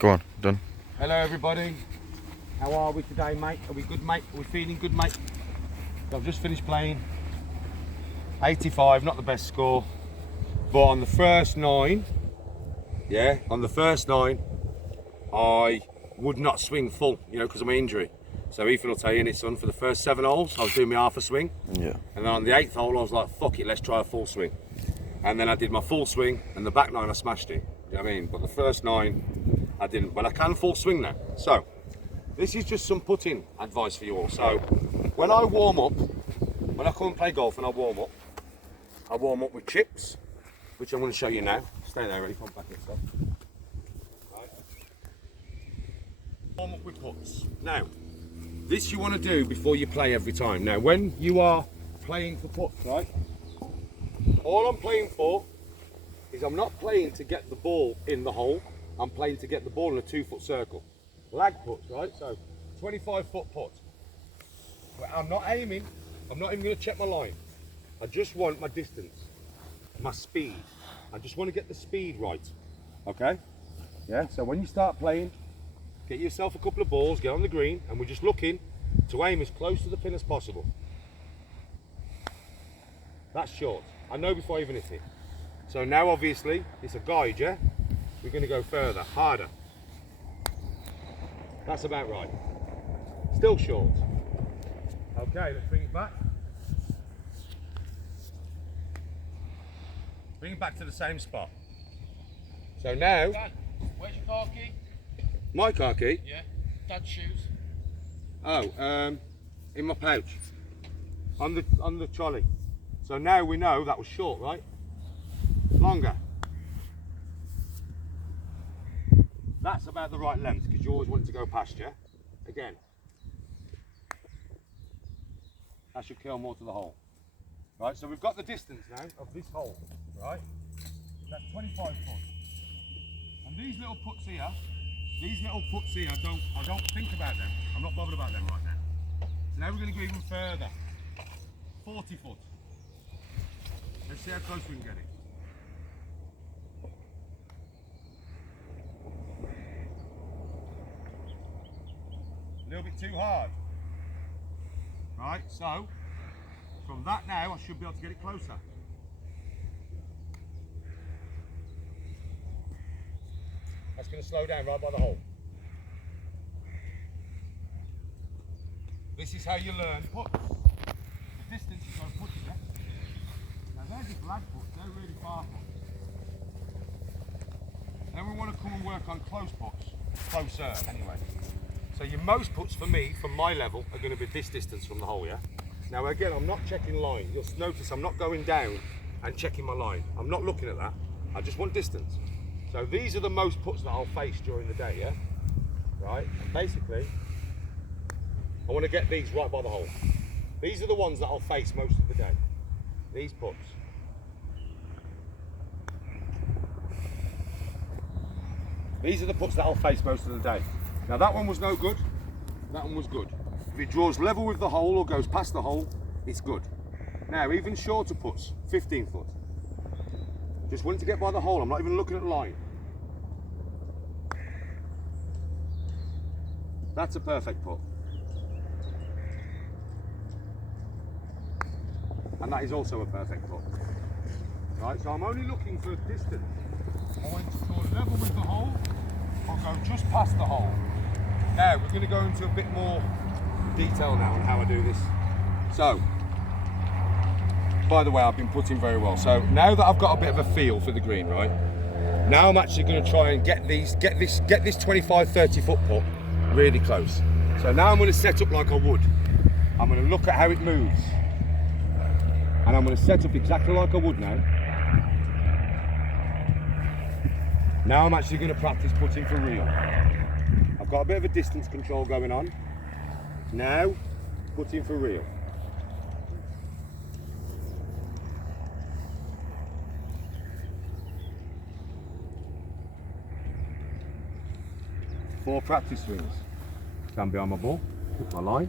Go on, done. Hello everybody. How are we today, mate? Are we good, mate? Are we feeling good, mate? So I've just finished playing. 85, not the best score. But on the first 9, I would not swing full, because of my injury. So Ethan will tell you, and his son, for the first 7 holes, I was doing my half a swing. Yeah. And then on the 8th hole, I was like, fuck it, let's try a full swing. And then I did my full swing, and the back 9, I smashed it. You know what I mean? But the first 9, I didn't. But I can full swing now. So, this is just some putting advice for you all. So, when I warm up, when I come and play golf and I warm up with chips, which I'm going to show you now. Stay there, ready? Come back here, so. Right. Warm up with putts. Now, this you want to do before you play every time. Now, when you are playing for putts, right? All I'm playing for is I'm not playing to get the ball in the hole. I'm playing to get the ball in a 2-foot circle. Lag putts, right? So 25-foot putt. But I'm not aiming. I'm not even going to check my line. I just want my distance, my speed. I just want to get the speed right. Okay? Yeah. So when you start playing, get yourself a couple of balls, get on the green, and we're just looking to aim as close to the pin as possible. That's short. I know before I even hit it. So now obviously it's a guide, yeah? We're going to go further, harder. That's about right. Still short. Okay, let's bring it back. Bring it back to the same spot. So now... Dad, where's your car key? My car key? Yeah. Dad's shoes? Oh, in my pouch. On the trolley. So now we know that was short, right? Longer. That's about the right length because you always want it to go past you. Again. That should curl more to the hole. Right, so we've got the distance now of this hole, right? That's 25 foot. And these little putts here, I don't think about them. I'm not bothered about them right now. So now we're going to go even further. 40 foot. Let's see how close we can get it. A little bit too hard. Right, so from that now I should be able to get it closer. That's going to slow down right by the hole. This is how you learn putts. The distance you go putting, yeah? Now they're just lag putts, they're really far putts. Then we want to come and work on close putts. Closer, anyway. So your most putts for me, from my level, are going to be this distance from the hole, yeah? Now again, I'm not checking line. You'll notice I'm not going down and checking my line. I'm not looking at that. I just want distance. So these are the most putts that I'll face during the day, yeah? Right, and basically, I want to get these right by the hole. These are the ones that I'll face most of the day. These putts. These are the putts that I'll face most of the day. Now that one was no good, that one was good. If it draws level with the hole or goes past the hole, it's good. Now even shorter putts, 15 foot. Just want to get by the hole, I'm not even looking at the line. That's a perfect putt. And that is also a perfect putt. Right, so I'm only looking for distance. I want to draw level with the hole or go just past the hole. Now we're going to go into a bit more detail now on how I do this. So, by the way, I've been putting very well. So now that I've got a bit of a feel for the green, right? Now I'm actually going to try and get this 25-30 foot putt really close. So now I'm going to set up like I would. I'm going to look at how it moves. And I'm going to set up exactly like I would now. Now I'm actually going to practice putting for real. I've got a bit of a distance control going on. Now, putting for real. Four practice swings. Stand behind my ball, hit my line,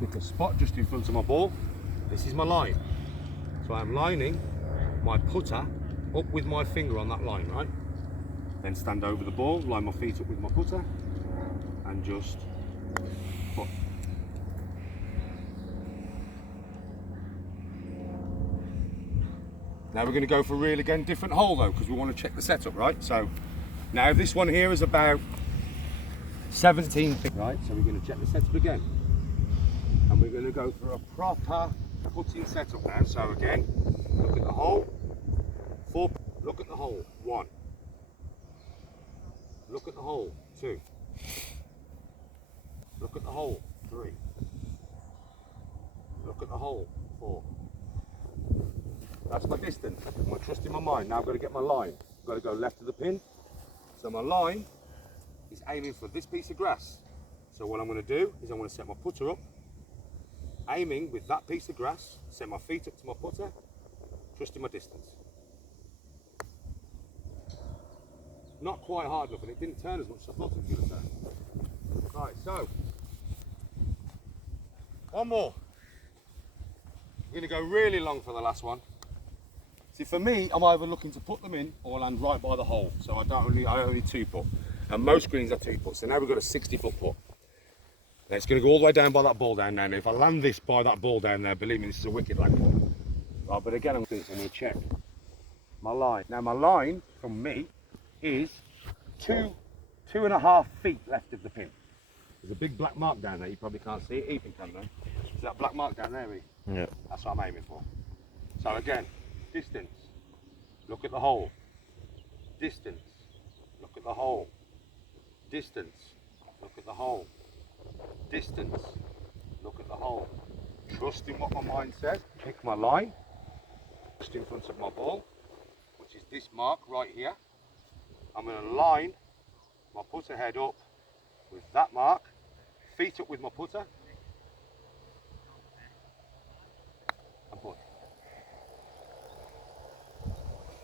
hit a spot just in front of my ball. This is my line. So I'm lining my putter up with my finger on that line, right? Then stand over the ball, line my feet up with my putter, and just put. Now we're going to go for real again, different hole though, because we want to check the setup, right? So now this one here is about 17 feet, right? So we're going to check the setup again. And we're going to go for a proper putting setup now. So again, look at the hole, 4, look at the hole, 1. Look at the hole, 2. Look at the hole, 3. Look at the hole, 4. That's my distance. I'm going to trust in my mind. Now I've got to get my line. I've got to go left of the pin. So my line is aiming for this piece of grass. So what I'm going to do is I'm going to set my putter up, aiming with that piece of grass, set my feet up to my putter, trusting my distance. Not quite hard enough, and it didn't turn as much as I thought it was going to turn. Right, so one more. I'm going to go really long for the last one. See, for me, I'm either looking to put them in or land right by the hole. So I only 2 putt, and most greens are 2 putt. So now we've got a 60-foot putt. Now it's going to go all the way down by that ball down there. Now if I land this by that ball down there, believe me, this is a wicked lag putt. Right, but again, I'm going to check my line. Now my line from me is 2.5 feet left of the pin. There's a big black mark down there. You probably can't see it. Ethan can though. See that black mark down there, Ethan? Yeah. That's what I'm aiming for. So again, distance. Look at the hole. Distance. Look at the hole. Distance. Look at the hole. Distance. Look at the hole. Trust in what my mind says. Pick my line. Just in front of my ball, which is this mark right here. I'm going to line my putter head up with that mark. Feet up with my putter. And put.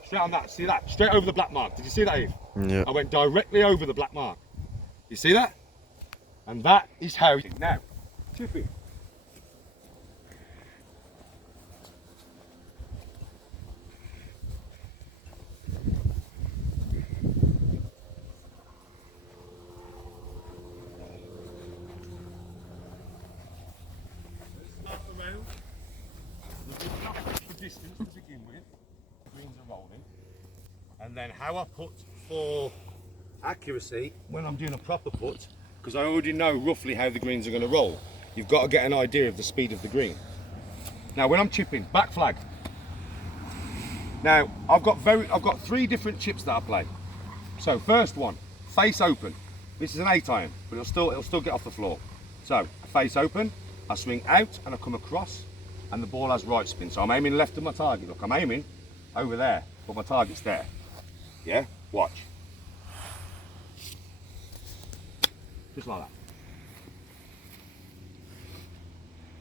Straight on that, see that? Straight over the black mark. Did you see that, Eve? Yeah. I went directly over the black mark. You see that? And that is how it is. Now, chipping. Start around. We've got the distance to begin with. The greens are rolling. And then how I put for accuracy when I'm doing a proper putt, because I already know roughly how the greens are going to roll. You've got to get an idea of the speed of the green. Now when I'm chipping, back flag. Now I've got 3 different chips that I play. So first one, face open. This is an 8 iron, but it'll still get off the floor. So face open, I swing out and I come across, and the ball has right spin. So I'm aiming left of my target. Look, I'm aiming over there, but my target's there. Yeah, watch. Just like that.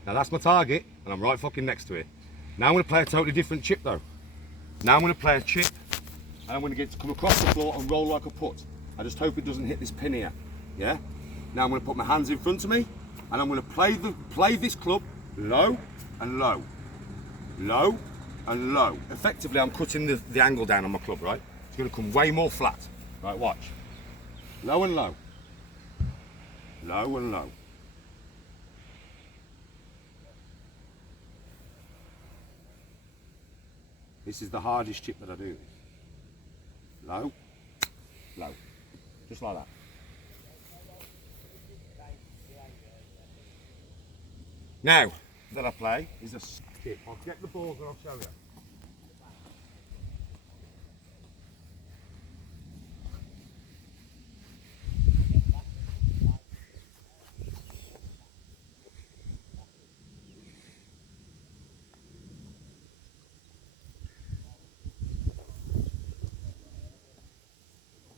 Now that's my target, and I'm right fucking next to it. Now I'm going to play a totally different chip though. Now I'm going to play a chip, and I'm going to get to come across the floor and roll like a putt. I just hope it doesn't hit this pin here. Yeah. Now I'm going to put my hands in front of me, and I'm going to play this club low and low, low and low. Effectively, I'm cutting the angle down on my club, right? It's going to come way more flat. Right, watch. Low and low. Low and low. This is the hardest chip that I do. Low, low. Just like that. Now that I play is a chip. I'll get the balls and I'll show you.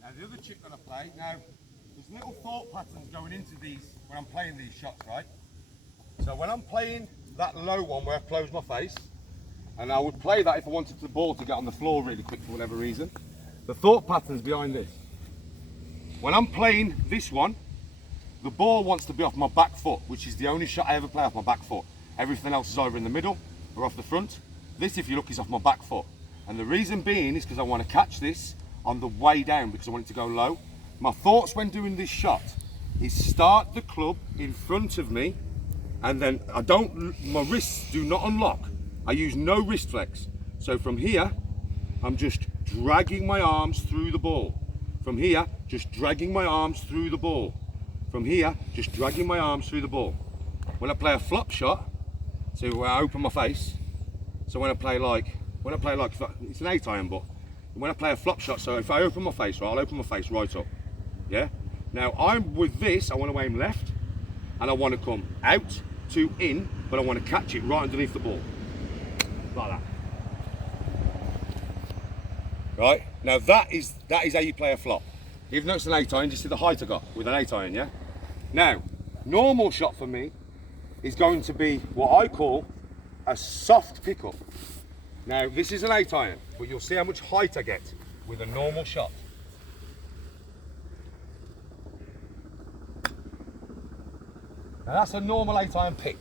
Now the other chip that I play, now there's little thought patterns going into these when I'm playing these shots, right? So when I'm playing that low one where I close my face, and I would play that if I wanted the ball to get on the floor really quick for whatever reason, the thought patterns behind this. When I'm playing this one, the ball wants to be off my back foot, which is the only shot I ever play off my back foot. Everything else is either in the middle or off the front. This, if you look, is off my back foot. And the reason being is because I want to catch this on the way down because I want it to go low. My thoughts when doing this shot is start the club in front of me, and then my wrists do not unlock. I use no wrist flex. So from here, I'm just dragging my arms through the ball. From here, just dragging my arms through the ball. From here, just dragging my arms through the ball. When I play a flop shot, so when I open my face, so when I play like, it's an 8-iron, but when I play a flop shot, so if I open my face, right, I'll open my face right up, yeah? Now, with this, I want to aim left, and I want to come out to in, but I want to catch it right underneath the ball, like that. Right, now that is how you play a flop. Even though it's an 8-iron, just see the height I got with an 8-iron, yeah? Now, normal shot for me is going to be what I call a soft pickup. Now, this is an 8-iron, but you'll see how much height I get with a normal shot. Now, that's a normal 8-iron pick.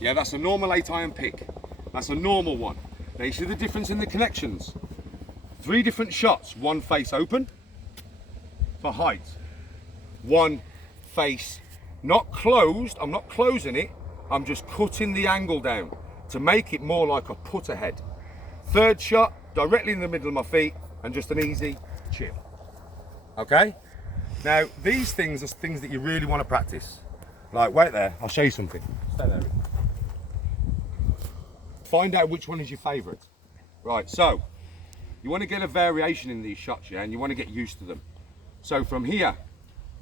Yeah, that's a normal 8-iron pick. That's a normal one. Now, you see the difference in the connections? 3 different shots, one face open for height. One face not closed, I'm not closing it, I'm just cutting the angle down to make it more like a putter head. 3rd shot, directly in the middle of my feet, and just an easy chip. Okay? Now, these things are things that you really want to practice. Like, wait there, I'll show you something. Stay there. Find out which one is your favourite. Right, so, you want to get a variation in these shots, yeah, and you want to get used to them. So from here,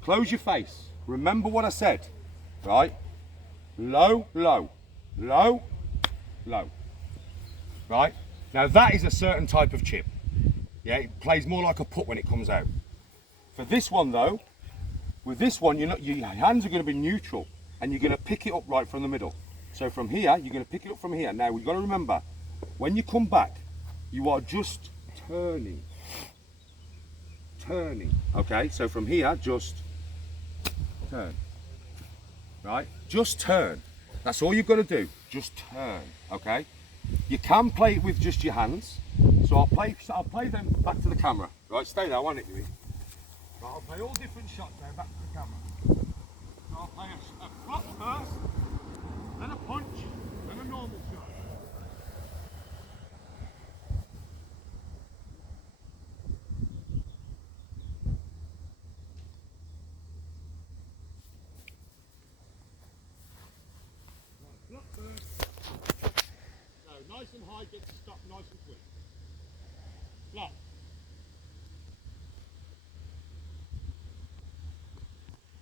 close your face. Remember what I said, right? Low, low, low, low. Right? Now that is a certain type of chip. Yeah, it plays more like a putt when it comes out. For this one though, with this one, your hands are going to be neutral, and you're going to pick it up right from the middle. So from here, you're going to pick it up from here. Now you've got to remember, when you come back, you are just turning. Okay, so from here, just turn. Right, just turn. That's all you've got to do. Just turn. Okay. You can play it with just your hands. So I'll play them back to the camera. Right, stay there, won't it, Louis? Right, I'll play all different shots now back to the camera. So I'll play a flop first, then a punch, then a normal shot. Flop first. So nice and high, get to stop nice and quick. Flop.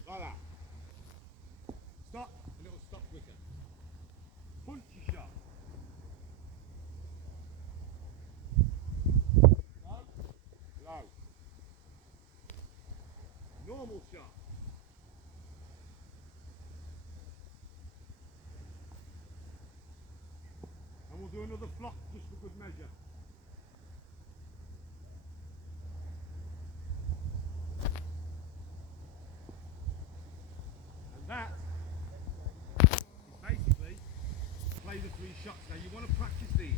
Like that. Stop, and it'll stop quicker. Punchy shot. Low, low. Normal shot. And we'll do another flop just for good measure. And that is basically play the 3 shots. Now you want to practice these.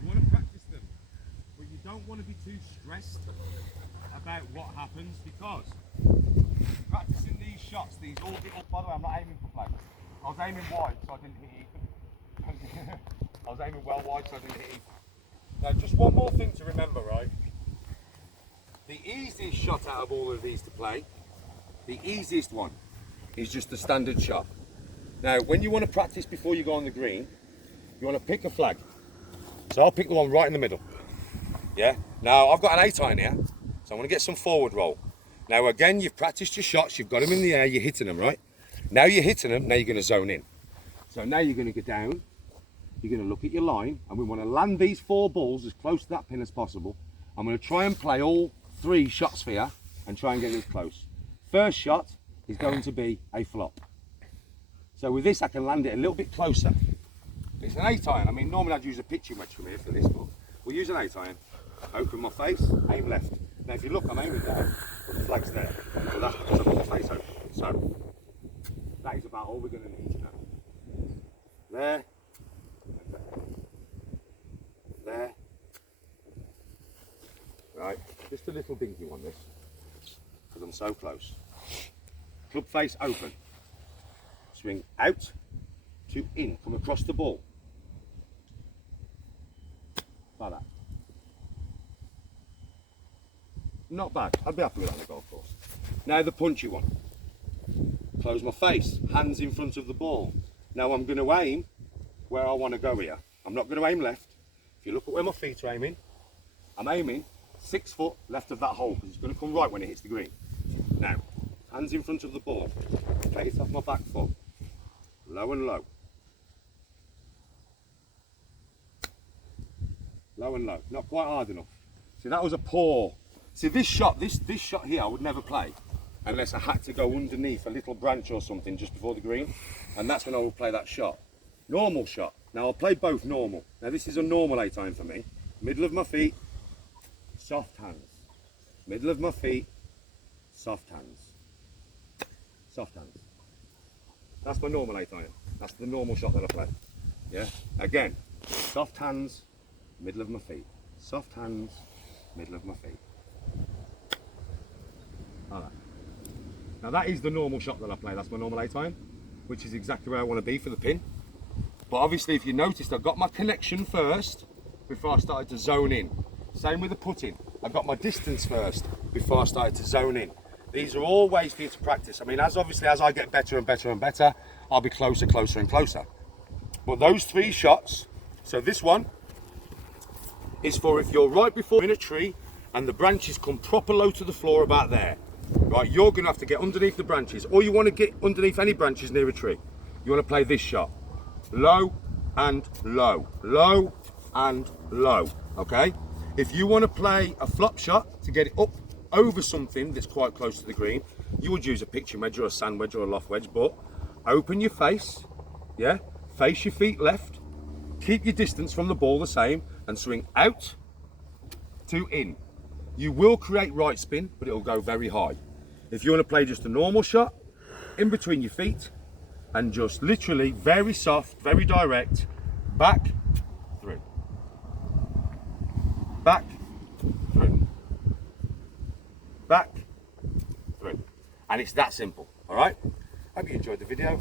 You want to practice them. But you don't want to be too stressed about what happens, because practicing these shots, these all get up. By the way, I'm not aiming for flags. I was aiming wide so I didn't hit Ethan. I was aiming well wide so I didn't hit Ethan. Now just one more thing to remember, right? The easiest shot out of all of these to play, the easiest one, is just the standard shot. Now when you want to practice before you go on the green, you want to pick a flag. So I'll pick the one right in the middle. Yeah? Now I've got an 8-iron here, so I'm going to get some forward roll. Now again, you've practiced your shots, you've got them in the air, you're hitting them, right? Now you're hitting them, now you're going to zone in. So now you're going to go down, you're going to look at your line, and we want to land these 4 balls as close to that pin as possible. I'm going to try and play all 3 shots for you and try and get as close. First shot is going to be a flop. So with this I can land it a little bit closer. It's an 8-iron. I mean, normally I'd use a pitching wedge from here for this, but we'll use an 8-iron. Open my face, aim left. Now if you look, I'm aiming down, but the flag's there. So that's because I've got my face open. So that is about all we're going to need now. There. There. Right. a little dinky one, this, because I'm so close. Club face open. Swing out to in. Come across the ball. Like that. Not bad. I'd be happy with that on the golf course. Now the punchy one. Close my face. Hands in front of the ball. Now I'm going to aim where I want to go here. I'm not going to aim left. If you look at where my feet are aiming, I'm aiming 6 foot left of that hole because it's going to come right when it hits the green. Now, hands in front of the ball. Face off my back foot. Low and low. Low and low. Not quite hard enough. See, that was a poor. See, this shot here I would never play unless I had to go underneath a little branch or something just before the green, and that's when I would play that shot. Normal shot. Now I'll play both normal. Now this is a normal 8-iron for me. Middle of my feet, soft hands. Middle of my feet, soft hands. Soft hands. That's my normal 8-iron. That's the normal shot that I play. Yeah. Again, soft hands, middle of my feet. Soft hands, middle of my feet. Like that. Now that is the normal shot that I play. That's my normal 8-iron, which is exactly where I want to be for the pin. But obviously, if you noticed, I got my connection first before I started to zone in. Same with the putting. I got my distance first before I started to zone in. These are all ways for you to practice. I mean, as I get better and better and better, I'll be closer, closer and closer. But those 3 shots, so this one is for if you're right before in a tree and the branches come proper low to the floor about there. Right, you're going to have to get underneath the branches, or you want to get underneath any branches near a tree. You want to play this shot. Low and low, low and low, okay? If you want to play a flop shot to get it up over something that's quite close to the green, you would use a pitching wedge or a sand wedge or a loft wedge, but open your face, yeah? Face your feet left, keep your distance from the ball the same, and swing out to in. You will create right spin, but it'll go very high. If you want to play just a normal shot, in between your feet, and just literally very soft, very direct, back, through. Back, through. Back, through. And it's that simple, all right? Hope you enjoyed the video.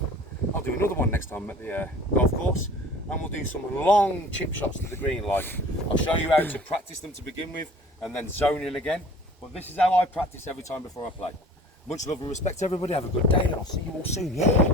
I'll do another one next time at the golf course, and we'll do some long chip shots to the green. Like, I'll show you how to practice them to begin with, and then zone in again. But this is how I practice every time before I play. Much love and respect, everybody. Have a good day, and I'll see you all soon. Yeah.